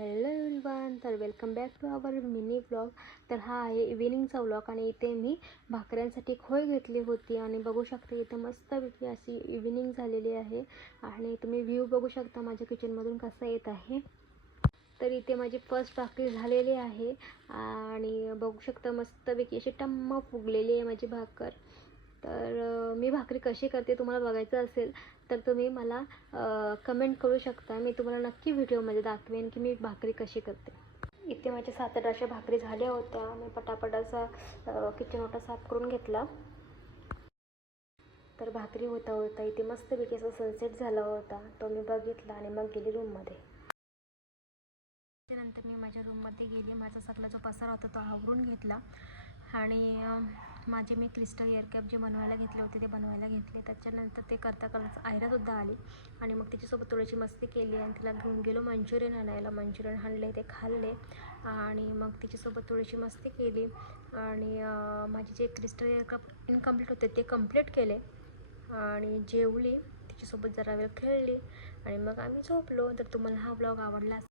Hello everyone, तर welcome back to our mini vlog. तर हा आहे इव्हिनिंगचा व्लॉग आणि इथे मी भाकऱ्यांसाठी खोय घेतली होती आणि बघू शकता इथे मस्तपैकी अशी इव्हिनिंग झालेली आहे आणि तुम्ही व्ह्यू बघू शकता माझ्या किचनमधून कसा येत आहे. तर इथे माझी फर्स्ट भाकरी झालेली आहे आणि बघू शकता मस्तपैकी अशी टम्म फुगलेली आहे माझी भाकर. तर मी भाकरी कशी करते तुम्हाला बघायचं असेल तर तुम्ही मला कमेंट करू शकता. मी तुम्हाला नक्की व्हिडिओमध्ये दाखवेन की मी भाकरी कशी करते. इथे माझ्या 7-8 अशा भाकरी झाल्या होत्या. मी पटापट असा किचन ओटा साफ करून घेतला. तर भाकरी होता होता इथे मस्तपैकी असा सनसेट झाला होता, तो मी बघितला आणि मग गेली रूममध्ये. त्यानंतर मी माझ्या रूममध्ये गेली. माझा सगळा जो पसारा होता तो आवरून घेतला आणि माझे मी क्रिस्टल इयर कॅप जे बनवायला घेतले होते ते बनवायला घेतले. त्याच्यानंतर ते करता करता आयरासुद्धा आली आणि मग तिच्यासोबत थोडीशी मस्ती केली आणि तिला घेऊन गेलो मंचुरियन आणायला. मंचुरियन आणले, ते खाल्ले आणि मग तिच्यासोबत थोडीशी मस्ती केली आणि माझे जे क्रिस्टल इयर कॅप इनकम्प्लीट होते ते कंप्लीट केले आणि जेवली. तिच्यासोबत जरा वेळ खेळली आणि मग आम्ही झोपलो. तर तुम्हाला हा व्लॉग आवडला